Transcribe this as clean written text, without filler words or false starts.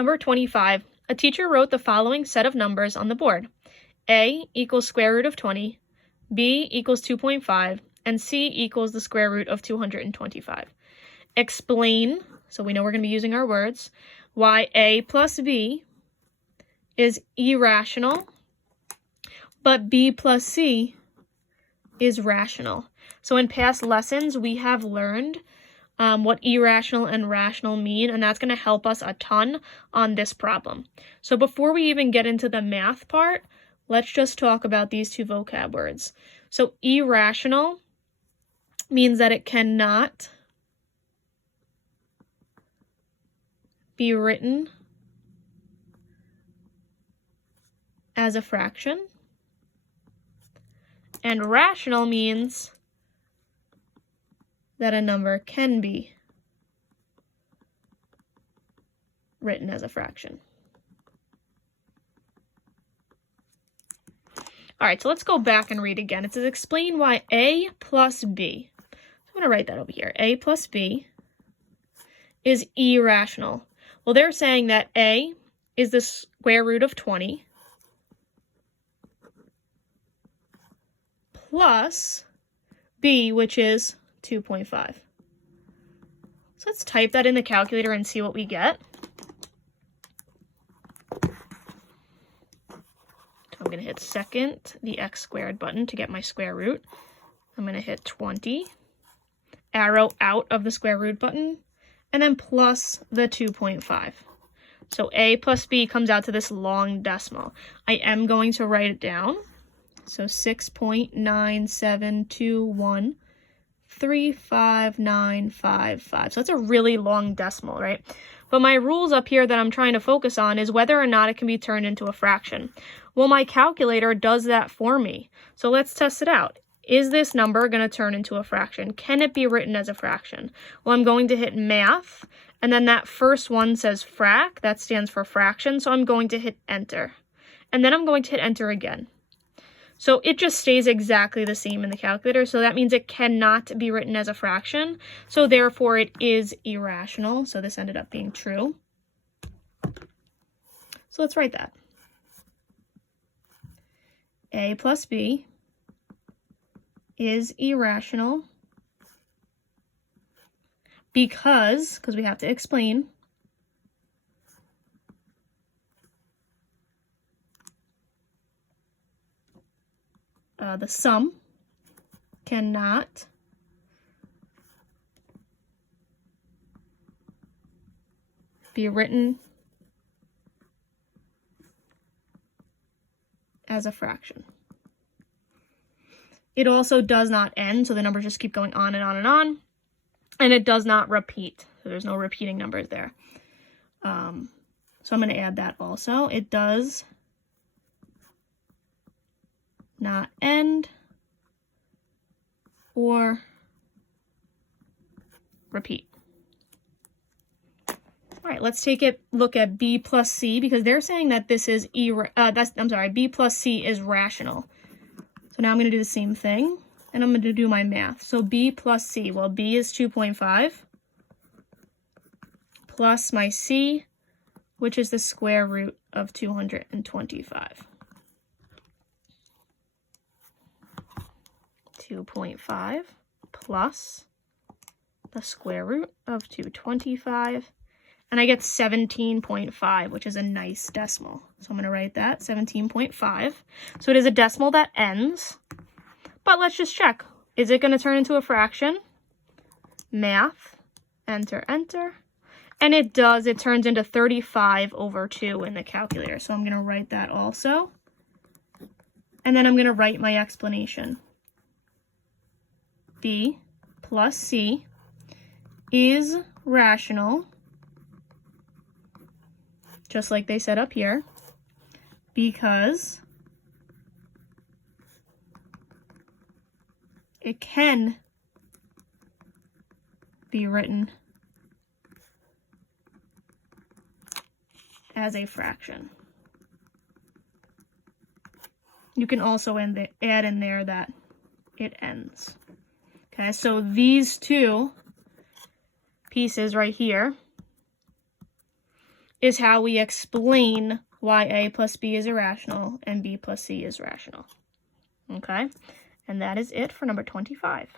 Number 25, a teacher wrote the following set of numbers on the board. A equals square root of 20, B equals 2.5, and C equals the square root of 225. Explain, so we know we're going to be using our words, why A plus B is irrational, but B plus C is rational. So in past lessons, we have learned what irrational and rational mean, and that's going to help us a ton on this problem. So before we even get into the math part, let's just talk about these two vocab words. So irrational means that it cannot be written as a fraction. And rational means that a number can be written as a fraction. All right, so let's go back and read again. It says explain why A plus B. I'm going to write that over here. A plus B is irrational. Well, they're saying that A is the square root of 20 plus B, which is 2.5. So let's type that in the calculator and see what we get. So I'm going to hit second, the x squared button to get my square root. I'm going to hit 20, arrow out of the square root button, and then plus the 2.5. So A plus B comes out to this long decimal. I am going to write it down. So 6.972135955. So that's a really long decimal, right? But my rules up here that I'm trying to focus on is whether or not it can be turned into a fraction. Well, my calculator does that for me. So let's test it out. Is this number going to turn into a fraction? Can it be written as a fraction? Well, I'm going to hit math, and then that first one says frac. That stands for fraction, so I'm going to hit enter. And then I'm going to hit enter again. So it just stays exactly the same in the calculator, so that means it cannot be written as a fraction, so therefore it is irrational. So this ended up being true. So let's write that. A plus B is irrational because we have to explain the sum cannot be written as a fraction. It also does not end, so the numbers just keep going on and on and on, and it does not repeat, so there's no repeating numbers there. So I'm going to add that also. It does not end or repeat. All right, let's take a look at B plus C, because they're saying that this is B plus C is rational. So now I'm going to do the same thing, and I'm going to do my math. So B plus C, well, B is 2.5 plus my C, which is the square root of 225. 2.5 plus the square root of 225, and I get 17.5, which is a nice decimal. So I'm going to write that, 17.5. So it is a decimal that ends, but let's just check. Is it going to turn into a fraction? Math, enter, enter. And it does. It turns into 35 over 2 in the calculator. So I'm going to write that also. And then I'm going to write my explanation. B plus C is rational, just like they said up here, because it can be written as a fraction. You can also add in there that it ends. Okay, so these two pieces right here is how we explain why A plus B is irrational and B plus C is rational. Okay? And that is it for number 25.